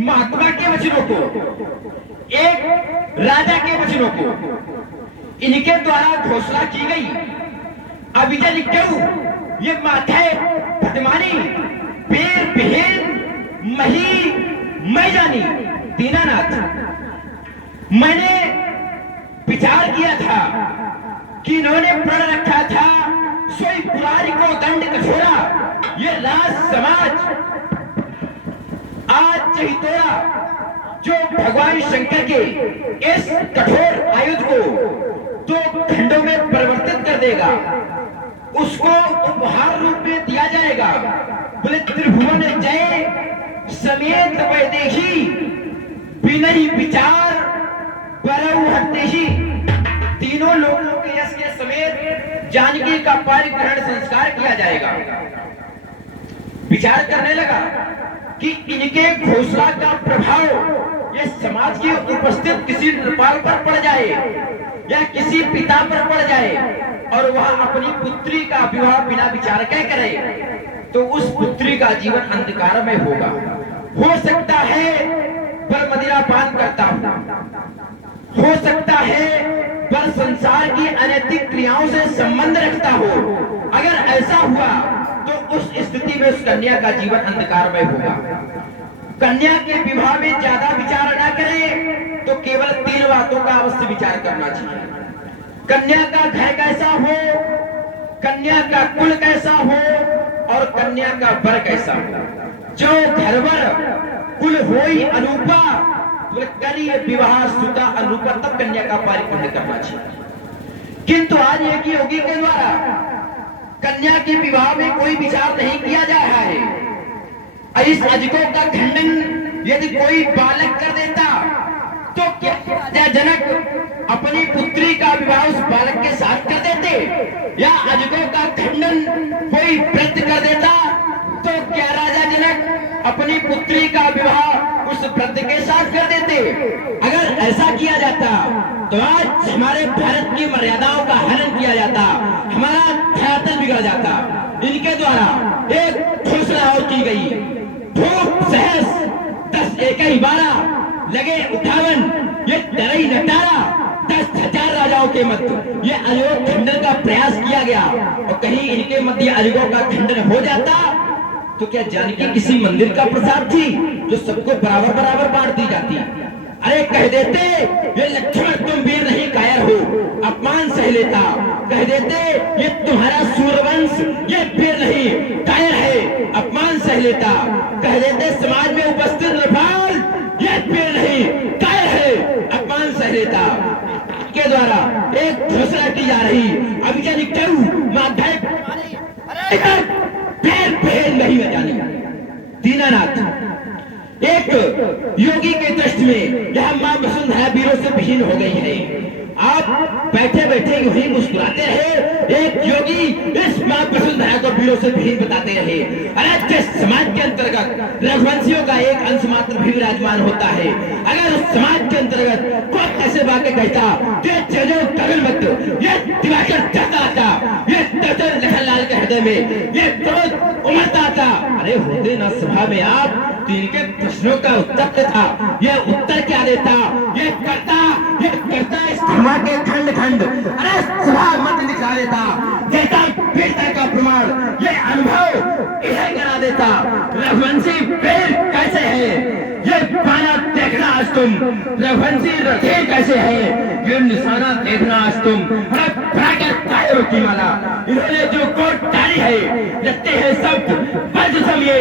महात्मा के वचनों को, एक राजा के वचनों को इनके द्वारा घोषणा की गई। अभिजन क्यों ये माथे पद्मानी पेर बिहेन मही मैं जानी। दीनानाथ, मैंने विचार किया था कि इन्होंने प्रण रखा था सोई पुरारी को दंड कठोरा। ये राज समाज आज चहितोड़ा जो भगवान शंकर के इस कठोर आयुध को दो खंडों में परिवर्तित कर देगा, उसको उपहार रूप में दिया जाएगा। बोले त्रिभुवन जय समेत वैदेही विनय विचार परऊ हतेही। तीनों लोगों के यश के समेत जानकी का परिग्रहण संस्कार किया जाएगा। विचार करने लगा कि इनके घोषणा का प्रभाव ये समाज के उपस्थित किसी नृपाल पर पड़ जाए या किसी पिता पर पड़ जाए और वह अपनी पुत्री का विवाह बिना विचार के करे, तो उस पुत्री का जीवन अंधकार में होगा। हो सकता है पर मदिरा पान करता हूं, हो सकता है पर संसार की अनैतिक क्रियाओं से संबंध रखता हो। अगर ऐसा हुआ तो उस स्थिति में उस कन्या का जीवन अंधकार में होगा। कन्या के विवाह में ज्यादा विचार न करें तो केवल 3 बातों का अवश्य विचार करना चाहिए। कन्या का घर कैसा हो, कन्या का कुल कैसा हो और कन्या का वर कैसा हो। जो घरवर कुल होई अनुपा, तो करिए विवाह सुता अनुपा, तब कन्या का परिपूर्ण करना चाहिए। किंतु आज एक योगी के द्वारा कन्या के विवाह में कोई विचार नहीं किया जा रहा है। इस अजगों का खंडन यदि कोई बालक कर देता तो क्या राजा जनक अपनी पुत्री का विवाह उस बालक के साथ कर देते, या अजगों का खंडन कोई वृद्ध कर देता तो क्या राजा जनक अपनी पुत्री का विवाह उस वृद्ध के साथ कर देते। अगर ऐसा किया जाता तो आज हमारे भारत की मर्यादाओं का हनन किया जाता, हमारा धरातल बिगड़ जाता। इनके द्वारा एक घोषणा और की गई, धूप सहस 10 1 12 लगे 58, ये डरई नटारा 10,000 राजाओं के मध्य ये अजगों खंडन का प्रयास किया गया। और कहीं इनके मध्य अजगों का खंडन हो जाता तो क्या जानकी किसी मंदिर का प्रसाद थी जो सबको बराबर बराबर बांट दी जाती। अरे कह देते ये लक्ष्मण तुम वीर नहीं कायर हो, अपमान सह लेता। कह देते ये तुम्हारा सूर्यवंश ये वीर नहीं कायर है, अपमान सह लेता। कह देते समाज में उपस्थित नृपाल ये वीर नहीं कायर है, अपमान सह लेता। के द्वारा एक घोषणा की जा रही, अभिजन क्यों माध्य फेर फेर नहीं बजानी। दीनानाथ, एक योगी के दृष्टि में यह मां वसुंधरा वीरों से विहीन हो गई है। आप बैठे बैठे यूं मुस्कुराते रहे, एक योगी इस मां वसुंधरा को वीरों से विहीन बताते रहे। अरे समाज के अंतर्गत रघुवंशियों का एक अंश मात्र भी विराजमान होता है। अगर उस समाज के अंतर्गत कोई ऐसे वाक्य कहता, ये चलो गगन मत, ये दिवाकर चाहता था, ये लखनलाल के हृदय में ये क्रोध उमड़ता था। अरे होते ना सभा में आप तीन के प्रश्नों का उत्तर था, ये उत्तर क्या देता, ये करता इस धर्मा के खंड खंड। अरे सभा मत दिखा देता, देता पीड़िता का प्रमाण, ये अनुभव इसे करा देता। रघुवंशी पेड़ कैसे है ये पाना देखना आज तुम, रघुवंशी रथे कैसे है ये निशाना देखना आज तुम। की माला इन्होंने जो कोट डाली है, लगते हैं सब बज समिए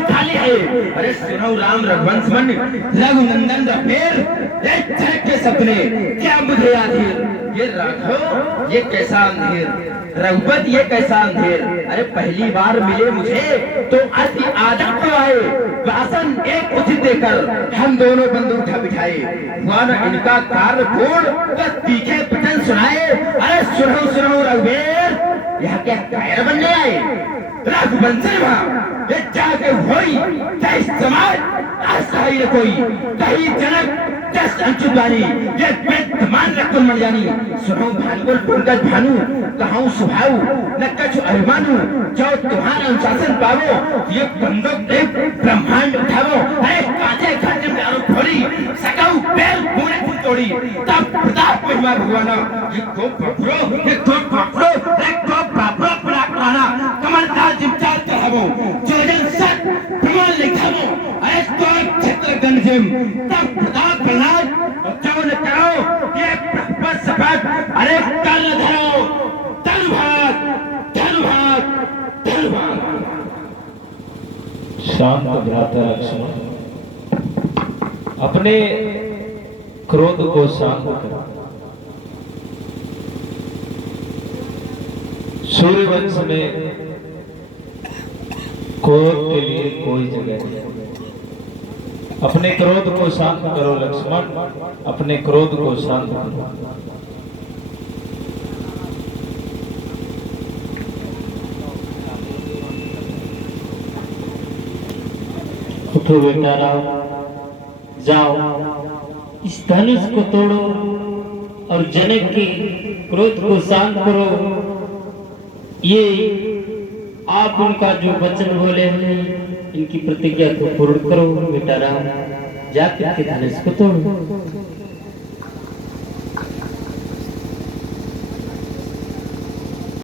खाली है। अरे सुनो राम रघुवंश मन रघुनंदन रफेर, झलक के सपने क्या मुझे आधेर। ये राघव ये कैसा अंधेर, रघुपत ये कैसा अंधेर। अरे पहली बार मिले मुझे तो अति आदर को आए, वासन एक उचित देकर हम दोनों बंदूक बिठाए। हुआ न इनका कार्य पूर्ण तो तीखे वचन सुनाए। अरे सुनो सुनो रघुवीर, यह क्या कायर बनने आए। रघुवंशी ये जाके होई कहीं समाज अस्थायी कोई, कहीं जनक दस अंशुदानी ये मान रखो मन जानी। सुनो भानुगुल पंकज भानु, कहां सुभाऊ न कछु अभिमानु, जो तुम्हारा अनुशासन पावो, ये बंदूक देख ब्रह्मांड उठावो। मैं भगवान एक तो पापड़ो पराक्राना कमल का जिमचार कहबो जोजन सत प्रमाण लिखाबो अरे तो क्षेत्र गंजिम तब प्रताप प्रहलाद चवन करो ये बस सफेद अरे कल धरो धन्यवाद धन्यवाद धन्यवाद। शांत भ्राता लक्ष्मण, अपने क्रोध को शांत करो। सूर्यवंश में क्रोध के लिए कोई जगह नहीं। अपने क्रोध को शांत करो लक्ष्मण, अपने क्रोध को शांत करो। उठो बेटा राव, जाओ इस धनुष को तोड़ो और जनक के क्रोध को शांत करो। ये आप उनका जो वचन बोले हैं इनकी प्रतिज्ञा को पूर्ण करो। बेटा राम, जाकर के धनुष को तोड़ो।